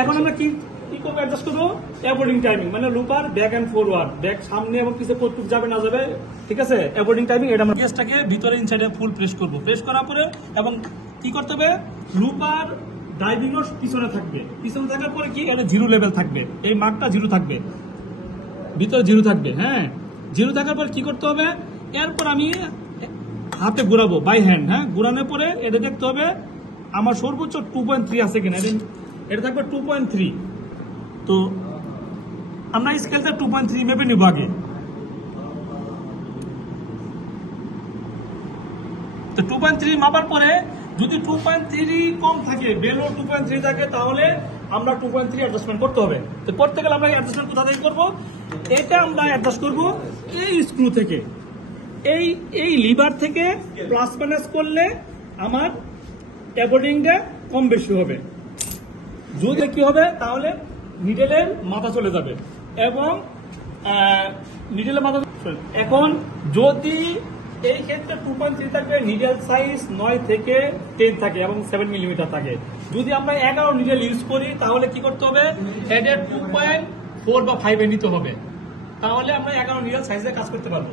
এখন আমরা কি করবো, অ্যাডজাস্ট করবো অ্যাবোর্ডিং টাইমিং, মানে লুপার ব্যাক এন্ড ফরওয়ার্ড, ব্যাক সামনে এবং পিছে কতটুকু যাবে না যাবে, ঠিক আছে। অ্যাবোর্ডিং টাইমিং এটা আমরা গেজটাকে ভিতরে ইনসাইডে ফুল প্রেস করবো, প্রেস করার পরে এবং কি করতে হবে, লুপার ড্রাইভিং পিছনে থাকবে, পিছনে থাকার পরে কি এটা জিরো লেভেল থাকবে, এই মার্কটা জিরো থাকবে, ভিতরে জিরো থাকবে। হ্যাঁ, জিরো থাকার পর কি করতে হবে, এরপর আমি হাতে ঘুরাবো বাই হ্যান্ড। হ্যাঁ, ঘুরানোর পরে এটা দেখতে হবে আমার সর্বোচ্চ 2.3 আছে কিনা, এটা থাকবে 2.3। তো আমরা স্কেলটা 2.3 মেপে নিব আগে। তো 2.3 মাপার পরে যদি 2.3 কম থাকে, বেলো 2.3 থাকে, তাহলে আমরা 2.3 অ্যাডজাস্টমেন্ট করতে হবে। তো করতে গেলে আমরা অ্যাডজাস্টমেন্ট কোথা থেকে করবো, এটা আমরা অ্যাডজাস্ট করবো এই স্ক্রু থেকে, এই লিভার থেকে প্লাস মাইনাস করলে আমার অ্যাবোর্ডিংটা কম বেশি হবে। যদি কি হবে, তাহলে নিডেলের মাথা চলে যাবে এবং নিডেলের মাথা। এখন যদি এই ক্ষেত্রে 2.3 থাকবে, নিডেল সাইজ 9 থেকে 10 থাকে এবং 7 মিলিমিটার থাকে। যদি আমরা 11 নিডেল ইউজ করি, তাহলে কি করতে হবে, হেডের 2.4 বা 5 নিতে হবে, তাহলে আমরা 11 নিডেল সাইজে কাজ করতে পারবো।